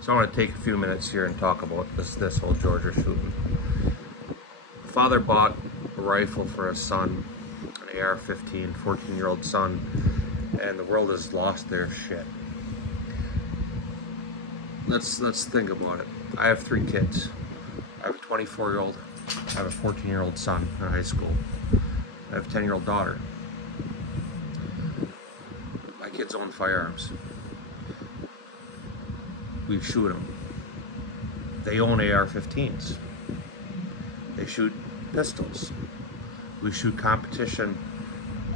So I want to take a few minutes here and talk about this whole Georgia shooting. The father bought a rifle for his son, an AR-15, 14-year-old son, and the world has lost their shit. Let's think about it. I have 3 kids. I have a 24-year-old. I have a 14-year-old son in high school. I have a 10-year-old daughter. My kids own firearms. We shoot them. They own AR-15s. They shoot pistols. We shoot competition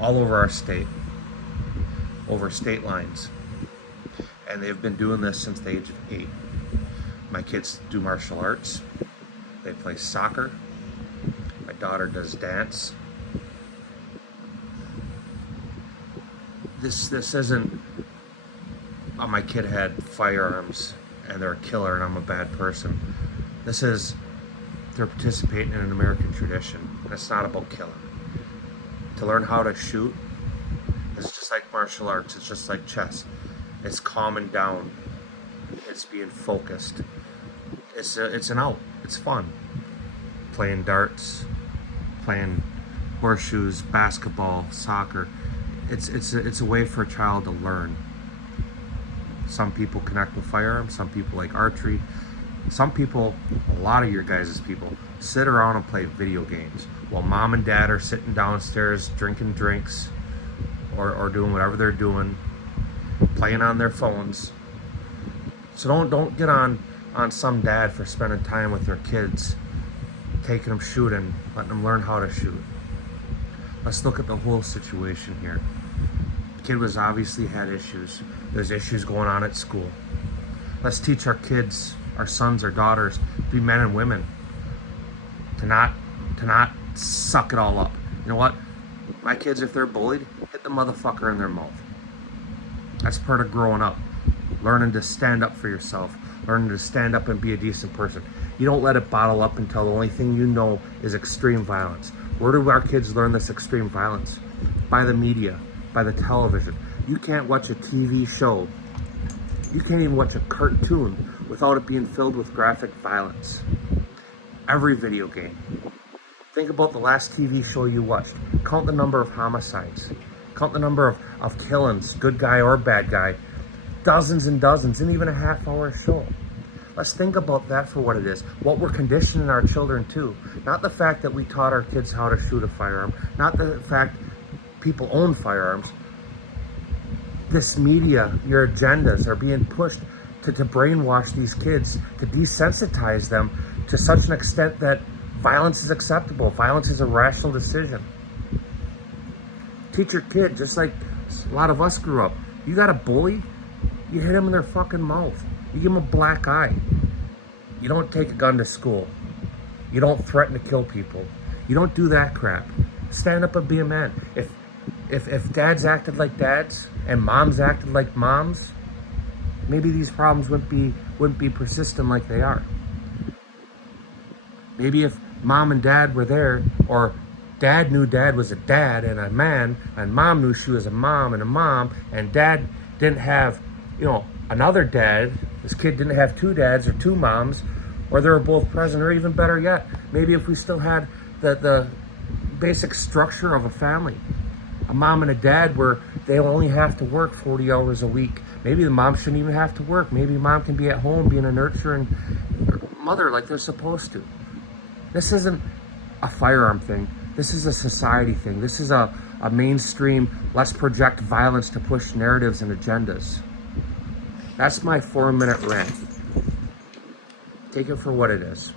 all over our state, over state lines. And they've been doing this since the age of 8. My kids do martial arts. They play soccer. My daughter does dance. This isn't, oh, my kid had firearms and they're a killer and I'm a bad person. This is, they're participating in an American tradition. It's not about killing. To learn how to shoot is just like martial arts. It's just like chess. It's calming down. It's being focused. It's an out. It's fun. Playing darts, playing horseshoes, basketball, soccer. It's a way for a child to learn. Some people connect with firearms. Some people like archery. Some people, a lot of your guys' people, sit around and play video games while mom and dad are sitting downstairs drinking drinks or doing whatever they're doing, playing on their phones. So don't get on some dad for spending time with their kids, taking them shooting, letting them learn how to shoot. Let's look at the whole situation here. The kid was obviously had issues. There's issues going on at school. Let's teach our kids, our sons, our daughters, to be men and women, to not suck it all up. You know what? My kids, if they're bullied, hit the motherfucker in their mouth. That's part of growing up. Learning to stand up for yourself. Learning to stand up and be a decent person. You don't let it bottle up until the only thing you know is extreme violence. Where do our kids learn this extreme violence? By the media, by the television. You can't watch a TV show. You can't even watch a cartoon without it being filled with graphic violence. Every video game. Think about the last TV show you watched. Count the number of homicides. Count the number of killings, good guy or bad guy. Dozens and dozens, and even a half-hour show. Let's think about that for what it is. What we're conditioning our children to. Not the fact that we taught our kids how to shoot a firearm. Not the fact people own firearms. This media, your agendas are being pushed to brainwash these kids, to desensitize them to such an extent that violence is acceptable. Violence is a rational decision. Teach your kid, just like a lot of us grew up. You got a bully, you hit him in their fucking mouth. You give him a black eye. You don't take a gun to school. You don't threaten to kill people. You don't do that crap. Stand up and be a man. If dads acted like dads and moms acted like moms, maybe these problems wouldn't be persistent like they are. Maybe if mom and dad were there, or dad knew dad was a dad and a man, and mom knew she was a mom and a mom, and dad didn't have, another dad. This kid didn't have 2 dads or 2 moms, or they were both present, or even better yet, maybe if we still had the basic structure of a family. A mom and a dad where they only have to work 40 hours a week. Maybe the mom shouldn't even have to work. Maybe mom can be at home being a nurturing mother like they're supposed to. This isn't a firearm thing. This is a society thing. This is a mainstream, let's project violence to push narratives and agendas. That's my 4-minute rant. Take it for what it is.